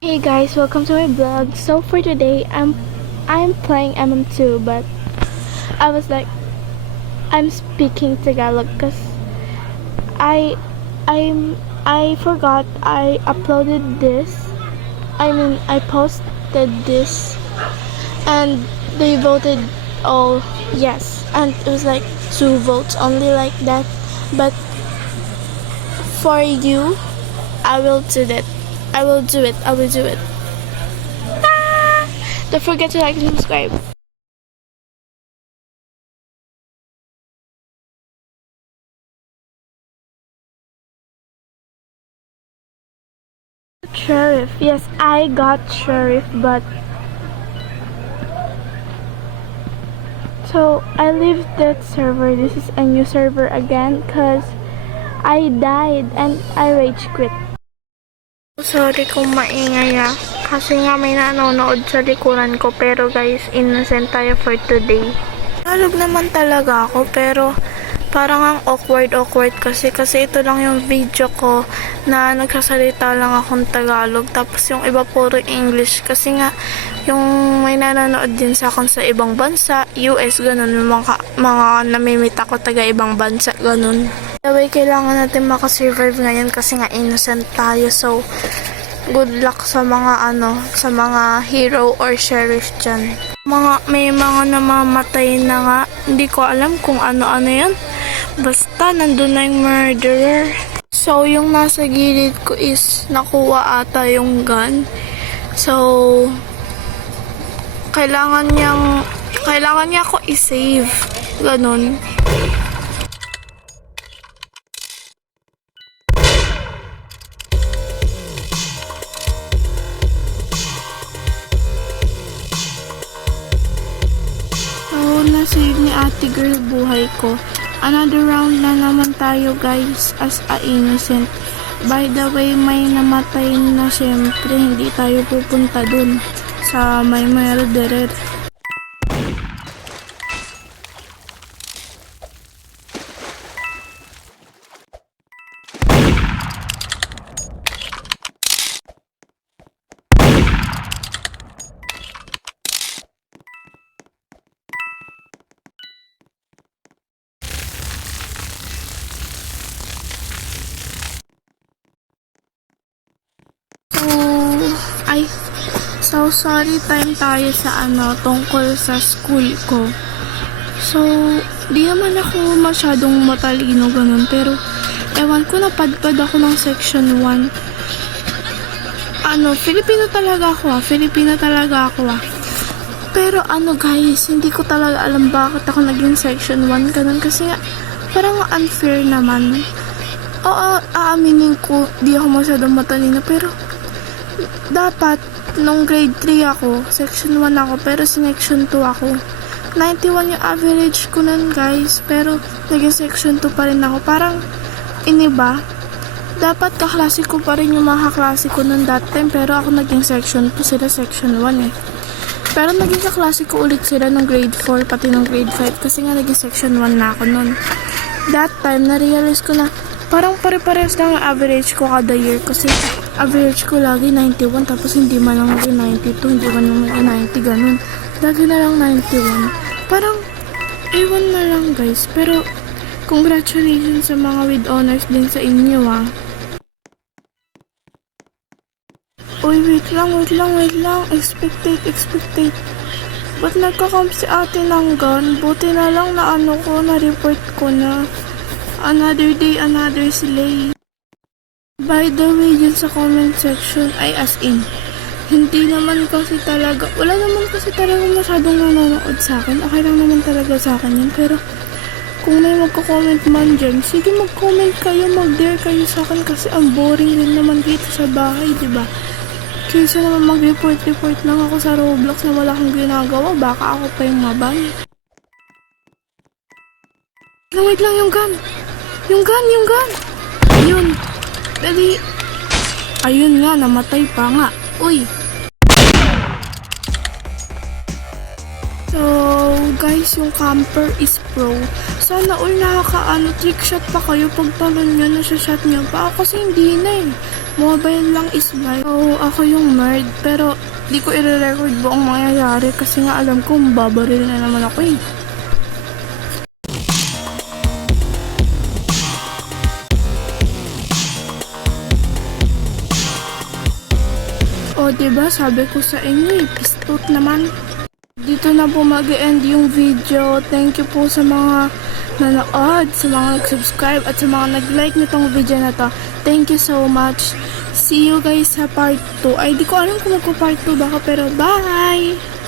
Hey guys, welcome to my vlog. So for today, I'm playing MM2, but I was like, I'm speaking Tagalog because I forgot I uploaded this. I posted this, and they voted all yes, and it was like 2 votes only like that. But for you, I will do that. I will do it. Don't forget to like and subscribe. Sheriff. Yes, I got Sheriff, but so I leave that server. This is a new server again because I died and I rage quit. Sorry kung maingay kasi nga may nanonood sa likuran ko, pero guys, innocent tayo for today. Tagalog naman talaga ako, pero parang ang awkward kasi ito lang yung video ko na nagsasalita lang akong Tagalog, tapos yung iba puro English kasi nga yung may nanonood din sa akin sa ibang bansa, US, ganun, mga namimit ako taga ibang bansa, ganun. Anyway, kailangan natin makasurvive ngayon kasi nga innocent tayo, so good luck sa mga hero or sheriff dyan. May mga namamatay na nga, hindi ko alam kung ano-ano yan, basta nandun na yung murderer. So yung nasa gilid ko is nakuha ata yung gun, so kailangan niya ako i-save, ganun. Na-save ni ate girl buhay ko. Another round na naman tayo guys as a innocent. By the way, may namatay na, syempre hindi tayo pupunta dun sa may murderer. So sorry time tayo sa tungkol sa school ko. So di naman ako masyadong matalino ganun, pero ewan ko, napadpad ako ng section 1. Filipino talaga ako. Pero guys, hindi ko talaga alam bakit ako naging section 1 ganun, kasi nga parang unfair naman. Oo, aaminin ko di ako masyadong matalino, pero dapat nung grade 3 ako, section 1 ako, pero section 2 ako. 91 yung average ko nun guys, pero naging section 2 pa rin ako. Parang iniba, dapat kaklase ko pa rin yung mga kaklase ko nun that time, pero ako naging section 2, sila section 1 eh. Pero naging kaklase ko ulit sila nung grade 4 pati nung grade 5, kasi nga naging section 1 na ako nun. That time na-realize ko na parang pare-pares lang ang average ko kada year, kasi average ko lagi 91, tapos hindi man lang maging 92, hindi man lang maging 90, ganun. Lagi na lang 91. Parang, ewan na lang guys. Pero, congratulations sa mga with honors din sa inyo Uy, wait lang. Expectate. Ba't nagka-camp si ate ng gun? Buti na lang na na-report ko na. Another day, another slay. By the way, yun sa comment section ay as in, wala naman kasi talaga masyadong nanonood sa akin. Okay lang naman talaga sa akin yun, pero kung may magko-comment man dyan, sige mag-comment kayo, mag-dare kayo sa akin, kasi ang boring din naman dito sa bahay, diba? Kaysa naman mag-report lang ako sa Roblox na wala akong ginagawa, baka ako pa yung maban. Wait lang, yung gun! Ayun! Dali! Ayun nga, namatay pa nga. Uy! So, guys, yung camper is pro. Sana all trick shot pa kayo pag talon nyo, nasa-shot nyo pa. Kasi hindi na eh. Mobile lang is life. Oo, ako yung nerd, pero di ko i-record buong mangyayari kasi nga alam ko mababaril na naman ako eh. O, diba? Sabi ko sa inyo, pistot naman. Dito na po mag-end yung video. Thank you po sa mga nanood, sa mga nag-subscribe, at sa mga nag-like nitong video na to. Thank you so much. See you guys sa part 2. Ay, di ko alam kung magpo-part 2 baka, pero bye!